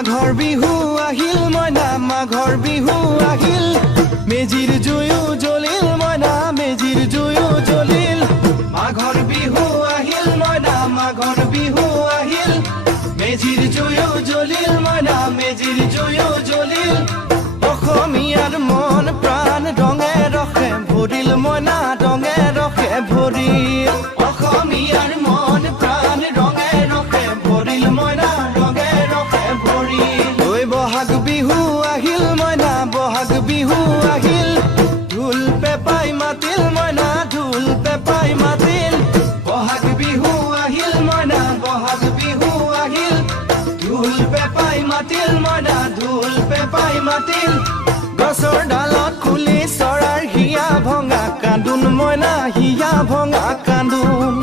মাঘৰ বিহু আহিল মইনা মাঘৰ বিহু আহিল মেজিৰ জুয়ো জ্বলিল মইনা মেজিৰ জুয়ো জ্বলিল মাঘৰ বিহু আহিল মইনা মাঘৰ বিহু আহিল মেজিৰ জুয়ো জ্বলিল মইনা মেজিৰ জুয়ো জ্বলিল অসমীয়াৰ মন প্ৰাণ ৰঙে ৰখে ভৰিল মইনা ৰঙে ৰখে ভৰিল অসমীয়াৰ মন প্ৰাণ ৰঙে ৰখে ভৰিল মইনা ৰঙে ৰখে ভৰিল ঐ বহাগ বিহু আহিল মইনা বহাগ বিহু আহিল ঢোল পেপাই মাতিল মইনা ঢোল পেপাই মাতিল বহাগ বিহু আহিল মইনা বহাগ বিহু আহিল ঢোল পেপাই মাতিল মইনা ঢোল পেপাই মাতিল গছৰ ডালত খুলি চৰাৰ হিয়া ভঙা কান্দোন মইনা হিয়া ভঙা কান্দোন